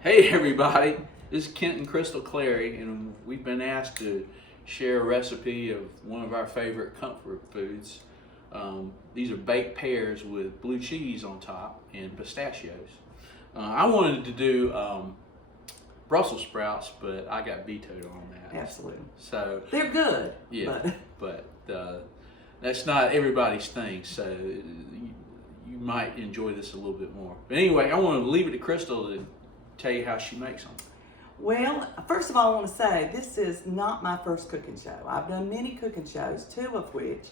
Hey everybody, this is Kent and Crystal Clary, and we've been asked to share a recipe of one of our favorite comfort foods. These are baked pears with blue cheese on top and pistachios. I wanted to do Brussels sprouts, but I got vetoed on that. Absolutely. So They're good. yeah, but that's not everybody's thing. So you might enjoy this a little bit more. But anyway, I want to leave it to Crystal to tell you how she makes them. Well, first of all, I want to say this is not my first cooking show. I've done many cooking shows, two of which.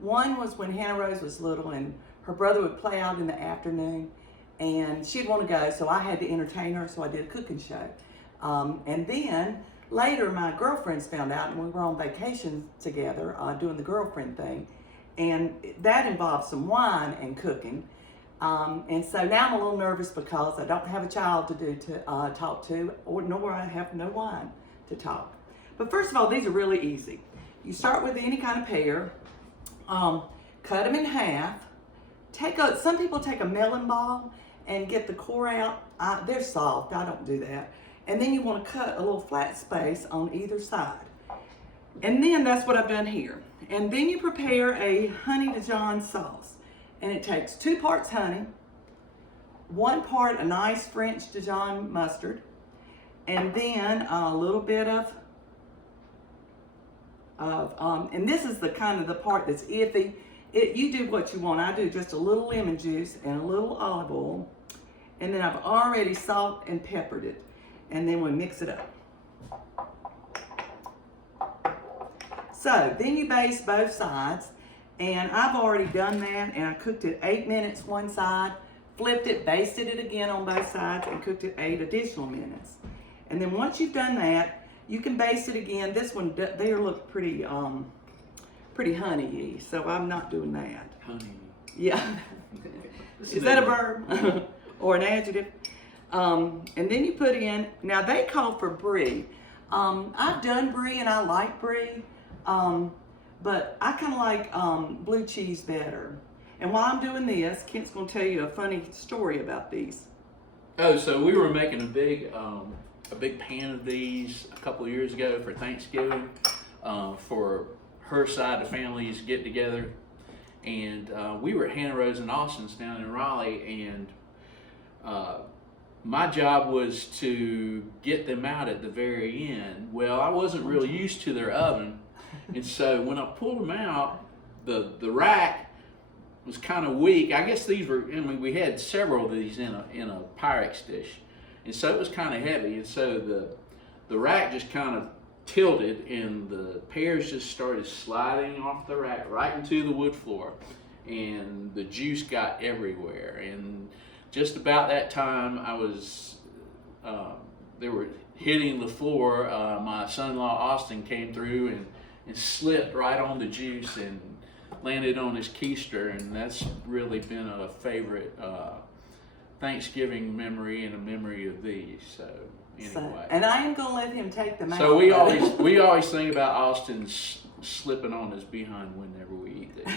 One was when Hannah Rose was little and her brother would play out in the afternoon and she'd want to go, so I had to entertain her, so I did a cooking show. And then later my girlfriends found out and we were on vacation together doing the girlfriend thing. And that involved some wine and cooking. And so now I'm a little nervous because I don't have a child to talk to, nor I have no wine to talk. But first of all, these are really easy. You start with any kind of pear, cut them in half. Some people take a melon ball and get the core out. They're soft, I don't do that. And then you want to cut a little flat space on either side. And then that's what I've done here. And then you prepare a honey Dijon sauce. And it takes 2 parts honey, 1 part a nice French Dijon mustard, and then a little bit of and this is the kind of the part that's iffy. You do what you want. I do just a little lemon juice and a little olive oil, and then I've already salt and peppered it, and then we mix it up. So then you baste both sides. And I've already done that, and I cooked it 8 minutes one side, flipped it, basted it again on both sides, and cooked it 8 additional minutes. And then once you've done that, you can baste it again. This one, they look pretty honey-y, so I'm not doing that. Honey. Yeah. Is that a verb or an adjective? And then you put in, now they call for brie. I've done brie and I like brie. But I kind of like blue cheese better. And while I'm doing this, Kent's going to tell you a funny story about these. Oh, so we were making a big pan of these a couple of years ago for Thanksgiving for her side of the family's get together, and we were at Hannah Rose and Austin's down in Raleigh, and my job was to get them out at the very end. Well, I wasn't real used to their oven. And so when I pulled them out, the rack was kind of weak. I guess these were, we had several of these in a Pyrex dish. And so it was kind of heavy. And so the rack just kind of tilted and the pears just started sliding off the rack right into the wood floor. And the juice got everywhere. And just about that time they were hitting the floor. My son-in-law Austin came through and slipped right on the juice and landed on his keister, and that's really been a favorite Thanksgiving memory and a memory of these. So anyway, and I am gonna let him take them out. So we always think about Austin slipping on his behind whenever we eat this.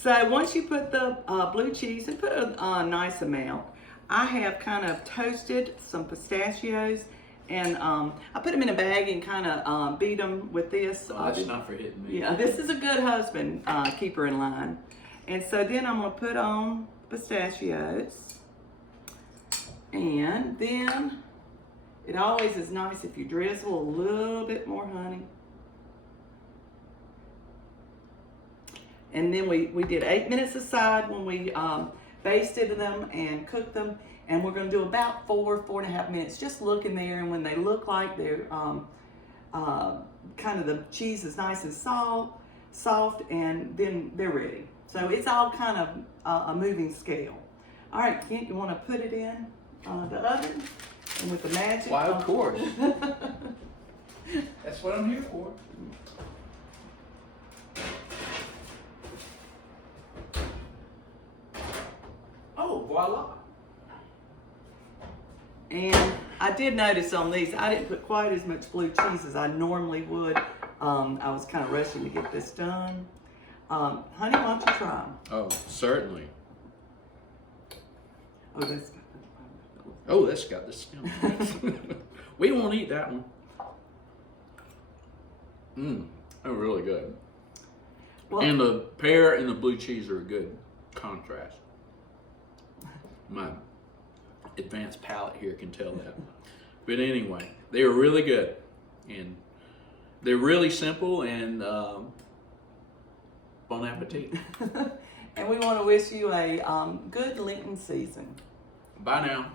So once you put the blue cheese, and put a nice amount, I have kind of toasted some pistachios. And I put them in a bag and kind of beat them with this. Oh, that's not for hitting me. Yeah, this is a good husband, keeper in line. And so then I'm going to put on pistachios. And then it always is nice if you drizzle a little bit more honey. And then we did 8 minutes aside when we basted them and cooked them. And we're going to do about 4.5 minutes, just looking there. And when they look like they're kind of the cheese is nice and soft, and then they're ready. So it's all kind of a moving scale. All right, Kent, you want to put it in the oven and with the magic? Why, of course. That's what I'm here for. Oh, voila. And I did notice on these, I didn't put quite as much blue cheese as I normally would. I was kind of rushing to get this done. Honey, why don't you try them? Oh, certainly. Oh, that's Oh, that's got the stem. We won't eat that one. They're really good. Well, And the pear and the blue cheese are a good contrast. My advanced palate here can tell that. But anyway, they were really good. And they're really simple, and bon appetit. and we want to wish you a good Lenten season. Bye now.